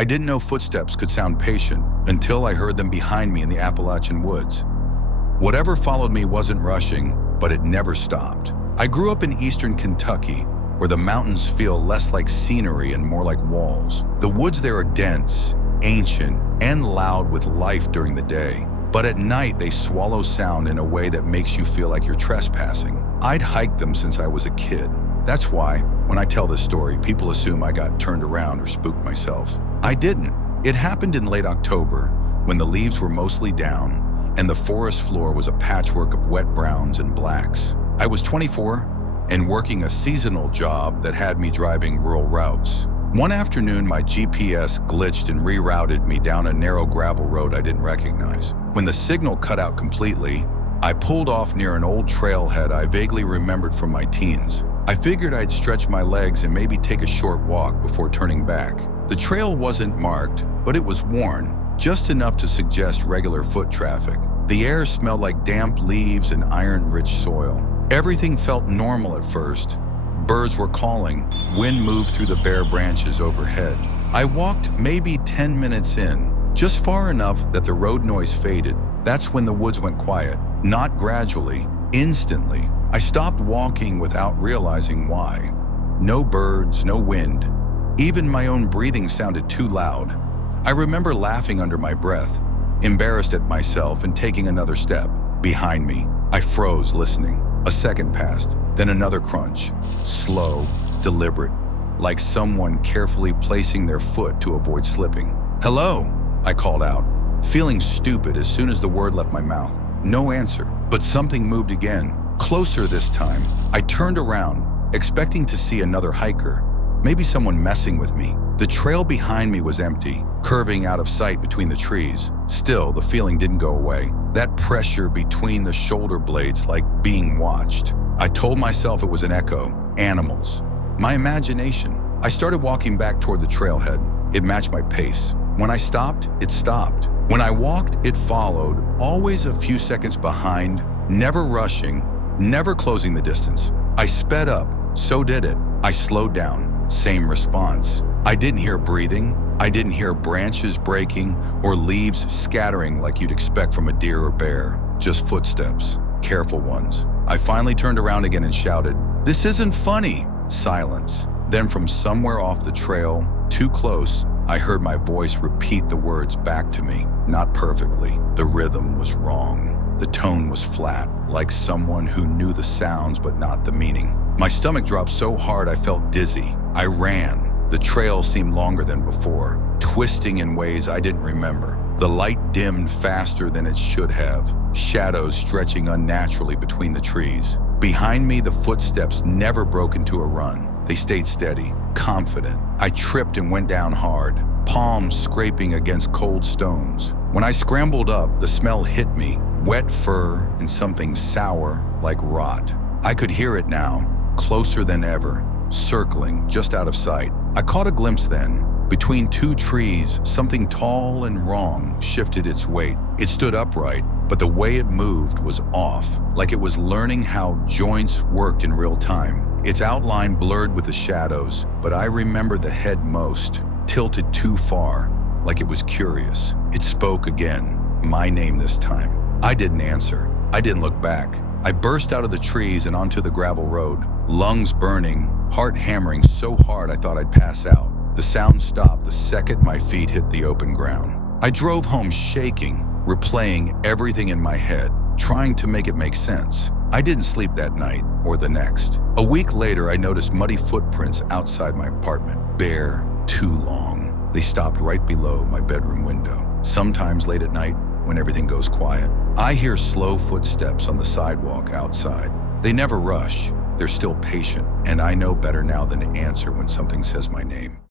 I didn't know footsteps could sound patient until I heard them behind me in the Appalachian woods. Whatever followed me wasn't rushing, but it never stopped. I grew up in eastern Kentucky, where the mountains feel less like scenery and more like walls. The woods there are dense, ancient, and loud with life during the day, but at night they swallow sound in a way that makes you feel like you're trespassing. I'd hiked them since I was a kid. That's why, when I tell this story, people assume I got turned around or spooked myself. I didn't. It happened in late October, when the leaves were mostly down, and the forest floor was a patchwork of wet browns and blacks. I was 24 and working a seasonal job that had me driving rural routes. One afternoon, my GPS glitched and rerouted me down a narrow gravel road I didn't recognize. When the signal cut out completely, I pulled off near an old trailhead I vaguely remembered from my teens. I figured I'd stretch my legs and maybe take a short walk before turning back. The trail wasn't marked, but it was worn, just enough to suggest regular foot traffic. The air smelled like damp leaves and iron-rich soil. Everything felt normal at first. Birds were calling, wind moved through the bare branches overhead. I walked maybe 10 minutes in, just far enough that the road noise faded. That's when the woods went quiet, not gradually, instantly. I stopped walking without realizing why. No birds, no wind. Even my own breathing sounded too loud. I remember laughing under my breath, embarrassed at myself and taking another step. Behind me, I froze listening. A second passed, then another crunch. Slow, deliberate, like someone carefully placing their foot to avoid slipping. "Hello," I called out, feeling stupid as soon as the word left my mouth. No answer, but something moved again, closer this time. I turned around, expecting to see another hiker, maybe someone messing with me. The trail behind me was empty, curving out of sight between the trees. Still, the feeling didn't go away. That pressure between the shoulder blades, like being watched. I told myself it was an echo, animals, my imagination. I started walking back toward the trailhead. It matched my pace. When I stopped, it stopped. When I walked, it followed, always a few seconds behind, never rushing, never closing the distance. I sped up, so did it. I slowed down, same response. I didn't hear breathing. I didn't hear branches breaking or leaves scattering like you'd expect from a deer or bear. Just footsteps, careful ones. I finally turned around again and shouted, "This isn't funny!" Silence. Then from somewhere off the trail, too close, I heard my voice repeat the words back to me. Not perfectly. The rhythm was wrong. The tone was flat, like someone who knew the sounds but not the meaning. My stomach dropped so hard I felt dizzy. I ran. The trail seemed longer than before, twisting in ways I didn't remember. The light dimmed faster than it should have, shadows stretching unnaturally between the trees. Behind me, the footsteps never broke into a run. They stayed steady, confident. I tripped and went down hard, palms scraping against cold stones. When I scrambled up, the smell hit me, wet fur and something sour like rot. I could hear it now, closer than ever, circling just out of sight. I caught a glimpse then. Between two trees, something tall and wrong shifted its weight. It stood upright, but the way it moved was off, like it was learning how joints worked in real time. Its outline blurred with the shadows, but I remember the head most, tilted too far, like it was curious. It spoke again, my name this time. I didn't answer. I didn't look back. I burst out of the trees and onto the gravel road, lungs burning, heart hammering so hard I thought I'd pass out. The sound stopped the second my feet hit the open ground. I drove home shaking, replaying everything in my head, trying to make it make sense. I didn't sleep that night or the next. A week later, I noticed muddy footprints outside my apartment, bare, too long. They stopped right below my bedroom window. Sometimes late at night, when everything goes quiet, I hear slow footsteps on the sidewalk outside. They never rush. They're still patient, and I know better now than to answer when something says my name.